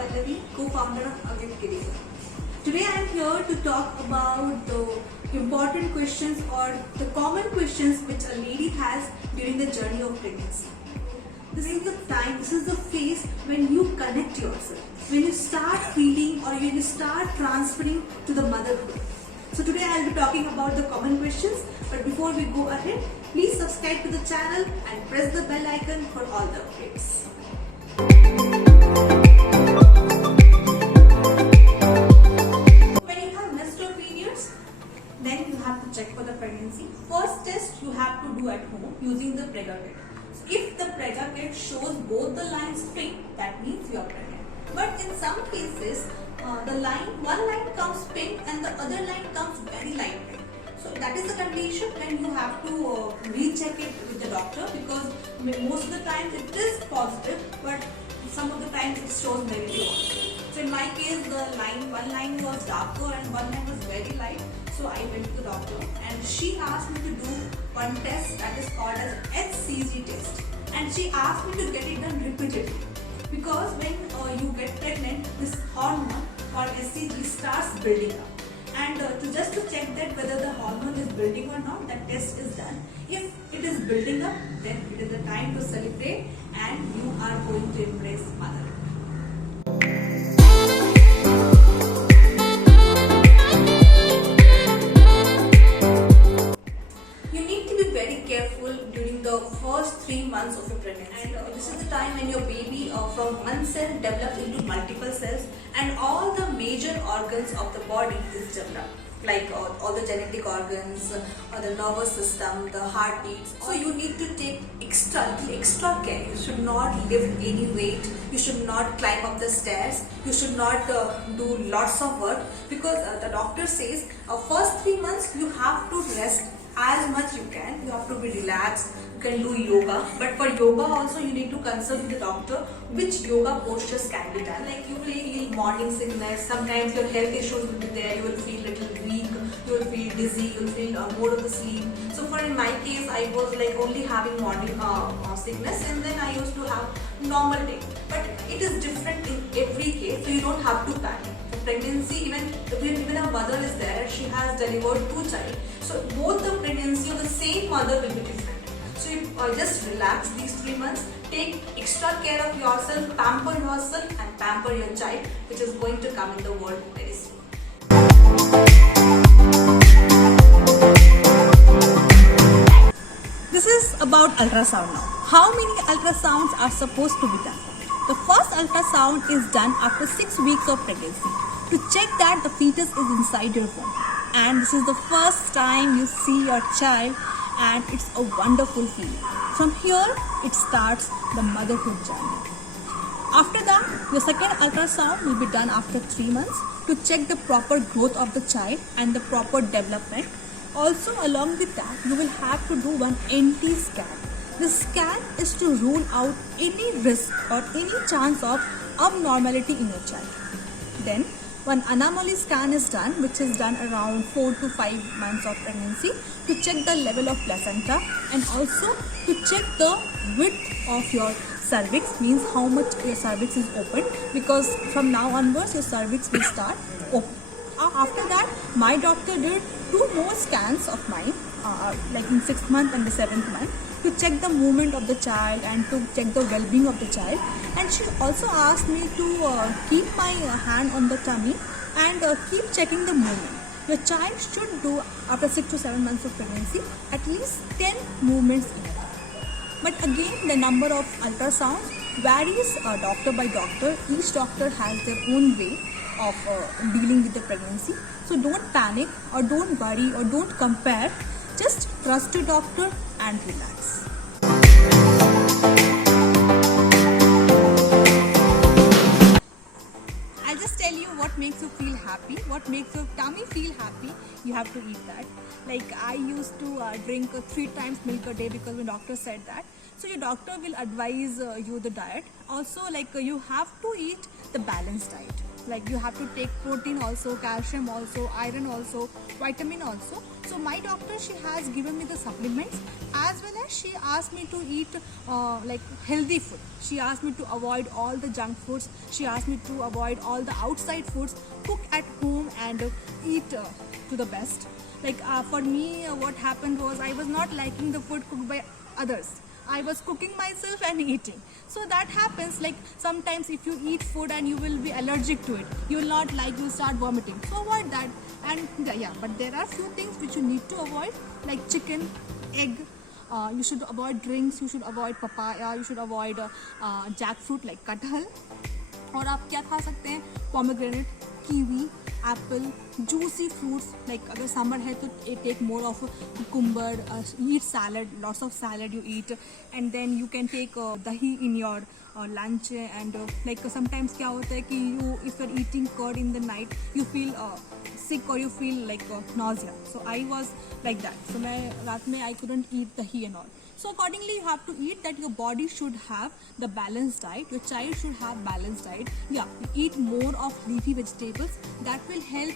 Pallavi, co-founder of Agit Career. Today I am here to talk about the important questions or the common questions which a lady has during the journey of pregnancy. This is the time, this is the phase when you connect yourself, when you start feeling or when you start transferring to the motherhood. So today I will be talking about the common questions, but before we go ahead, please subscribe to the channel and press the bell icon for all the updates. When you have missed your periods, then you have to check for the pregnancy. First test you have to do at home using the Prega kit. So if the Prega kit shows both the lines pink, that means you are pregnant. But in some cases, one line comes pink and the other line comes very light pink. So that is the condition when you have to recheck it with the doctor, because most of the times it is positive, but some of the times it shows negative also. So in my case, one line was darker and one line was very light. So I went to the doctor and she asked me to do one test that is called as HCG test, and she asked me to get it done repeatedly, because when you get pregnant, this hormone called HCG starts building up, and just to check that whether the hormone is building or not, that test is done. If it is building up, then it is the time to celebrate and you are going to embrace motherhood. You need to be very careful during the first 3 months of your pregnancy, and this is the time when your baby from one cell develops into multiple cells, and all the major organs of the body is developed, like all the genetic organs, the nervous system, the heartbeats. So you need to take extra care. You should not lift any weight, you should not climb up the stairs, you should not do lots of work, because the doctor says first 3 months you have to rest as much you can. You have to be relaxed. You can do yoga, but for yoga also you need to consult with the doctor which yoga postures can be done. Like you will feel morning sickness, sometimes your health issues will be there, you will feel little weak, you will feel dizzy, you will feel more of the sleep. So for in my case, I was like only having morning sickness, and then I used to have normal day. But it is different in every case, so you don't have to panic. For pregnancy, even a mother is there, she has delivered 2 children. So both the pregnancy of the same mother will be different. So you just relax these 3 months, take extra care of yourself, pamper yourself and pamper your child, which is going to come in the world very soon. This is about ultrasound now. How many ultrasounds are supposed to be done? The first ultrasound is done after 6 weeks of pregnancy to check that the fetus is inside your womb. And this is the first time you see your child, and it's a wonderful feeling. From here, it starts the motherhood journey. After that, the second ultrasound will be done after 3 months to check the proper growth of the child and the proper development. Also, along with that, you will have to do one NT scan. The scan is to rule out any risk or any chance of abnormality in your child. Then, one anomaly scan is done, which is done around 4 to 5 months of pregnancy to check the level of placenta and also to check the width of your cervix, means how much your cervix is open, because from now onwards your cervix will start open. After that, my doctor did 2 more scans of mine, like in 6th month and the 7th month, to check the movement of the child and to check the well-being of the child. And she also asked me to keep my hand on the tummy and keep checking the movement. Your child should do, after 6 to 7 months of pregnancy, at least 10 movements in a day. But again, the number of ultrasounds varies doctor by doctor. Each doctor has their own way of dealing with the pregnancy. So don't panic or don't worry or don't compare. Just trust your doctor and relax. I'll just tell you what makes you feel happy, what makes your tummy feel happy. You have to eat that. Like I used to drink 3 times milk a day because my doctor said that. So your doctor will advise you the diet. Also, like you have to eat the balanced diet. like you have to take protein also, calcium also, iron also, vitamin also. So my doctor, she has given me the supplements, as well as she asked me to eat like healthy food. She asked me to avoid all the junk foods. She asked me to avoid all the outside foods, cook at home and eat to the best. Like for me, what happened was I was not liking the food cooked by others. I was cooking myself and eating. So that happens, like sometimes if you eat food and you will be allergic to it, you will not like, you will start vomiting. So avoid that. And yeah, but there are few things which you need to avoid, like chicken, egg. You should avoid drinks, you should avoid papaya, you should avoid jackfruit like kathal. और आप क्या खा सकते हैं, pomegranate, kiwi, apple, juicy fruits. Like अगर summer है तो take more of cucumber, eat salad, lots of salad you eat, and then you can take dahi in your lunch. And like sometimes क्या होता है कि you, if you're eating curd in the night, you feel sick or you feel like nausea. So I was like that. So मैं रात में I couldn't eat dahi and all. So accordingly you have to eat that. Your body should have the balanced diet. Your child should have balanced diet. Yeah, eat more of leafy vegetables. That will help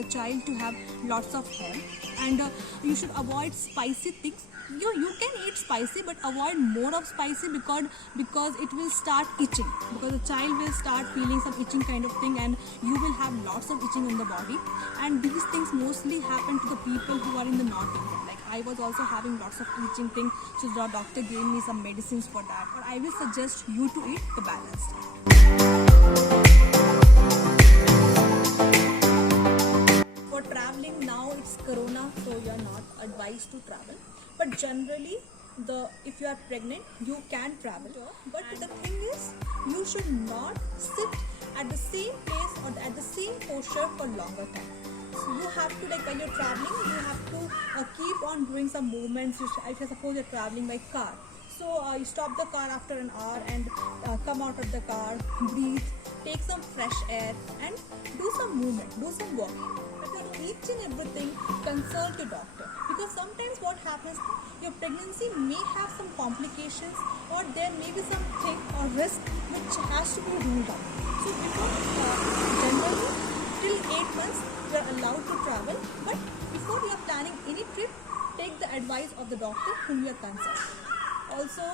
the child to have lots of health. And you should avoid spicy things. You can eat spicy, but avoid more of spicy because it will start itching. Because the child will start feeling some itching kind of thing, and you will have lots of itching in the body. And these things mostly happen to the people who are in the North India. Like I was also having lots of itching thing, so the doctor gave me some medicines for that. But I will suggest you to eat the balanced diet. For traveling now, it's Corona, so you are not advised to travel. But generally, if you are pregnant, you can travel. But the thing is, you should not sit at the same place or at the same posture for longer time. So you have to, like when you're traveling, you have to keep on doing some movements. If you suppose you're traveling by car, so you stop the car after an hour and come out of the car, breathe, take some fresh air, and do some movement, do some walking. If you're eating everything, consult your doctor. Because sometimes what happens, your pregnancy may have some complications, or there may be something or risk which has to be ruled out. So generally till 8 months you are allowed to travel, but before you are planning any trip, take the advice of the doctor whom you are consulting. Also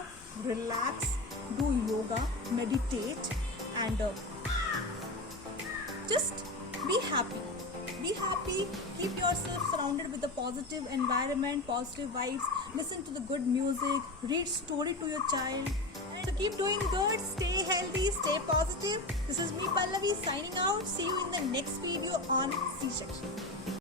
relax, do yoga, meditate, and just be happy. Be happy, keep yourself surrounded with a positive environment, positive vibes, listen to the good music, read story to your child. And so keep doing good, stay healthy, stay positive. This is me, Pallavi, signing out. See you in the next video on C-section.